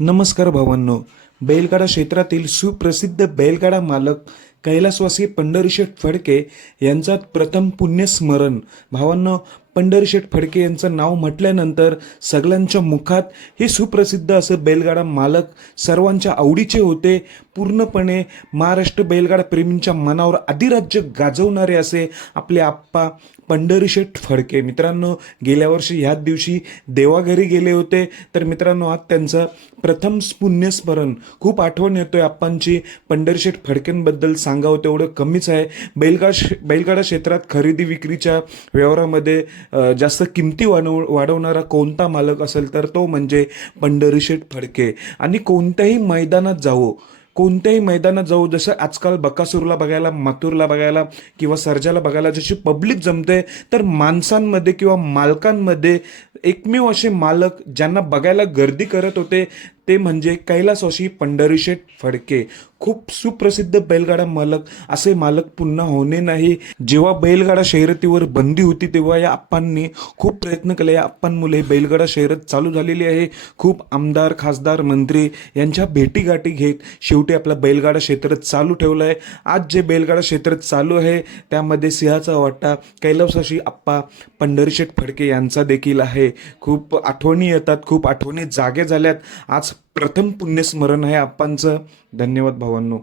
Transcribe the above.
नमस्कार भावांनो. बैलगाडा क्षेत्रातील सुप्रसिद्ध बैलगाडा मालक कैलासवासी पंढरीशेठ फडके यांचा प्रथम पुण्यस्मरण. भावांनो पंढरीशेठ फडके यांचं नाव म्हटल्यानंतर सगळ्यांच्या मुखात हे सुप्रसिद्ध असं बैलगाडा मालक सर्वांच्या आवडीचे होते. पूर्णपणे महाराष्ट्र बैलगाडा प्रेमींच्या मनावर अधिराज्य गाजवणारे असे आपले आप्पा पंढरीशेठ फडके. मित्रांनो गेल्या वर्षी ह्याच दिवशी देवाघरी गेले होते. तर मित्रांनो आज त्यांचं प्रथम पुण्यस्मरण. खूप आठवण येतोय आप्पांची. पंढरीशेठ फडकेंबद्दल सांगावं तेवढं कमीच आहे. बैलगाड बैलगाडा क्षेत्रात खरेदी विक्रीच्या व्यवहारामध्ये जास्त किमती वाढव वाढवणारा कोणता मालक असेल तर तो म्हणजे पंढरीशेठ फडके. आणि कोणत्याही मैदानात जावो कोणत्याही मैदानात जाऊ जसं आजकाल बकासूरला बघायला माथूरला बघायला किंवा सर्जाला बघायला जशी पब्लिक जमते तर माणसांमध्ये किंवा मालकांमध्ये एकमेव असे मालक ज्यांना बघायला गर्दी करत होते ते म्हणजे कैलासवाशी पंढरीशेठ फडके. खूप सुप्रसिद्ध बैलगाडा मालक. असे मालक पुन्हा होणे नाही. जेव्हा बैलगाडा शर्यतीवर बंदी होती तेव्हा या आप्पांनी खूप प्रयत्न केले. या आप्पांमुळे बैलगाडा शर्यत चालू झालेली आहे. खूप आमदार खासदार मंत्री यांच्या भेटीगाठी घेत शेवटी आपला बैलगाडा क्षेत्र चालू ठेवलं आहे आज जे बैलगाडा क्षेत्र चालू आहे त्यामध्ये सिंहाचा वाटा कैलासवाशी आप्पा पंढरीशेठ फडके यांचा देखील आहे. खूप आठवणी येतात खूप आठवणी जागे झाल्यात. आज प्रथम पुण्यस्मरण आहे आप्पांचं. धन्यवाद भावांनो.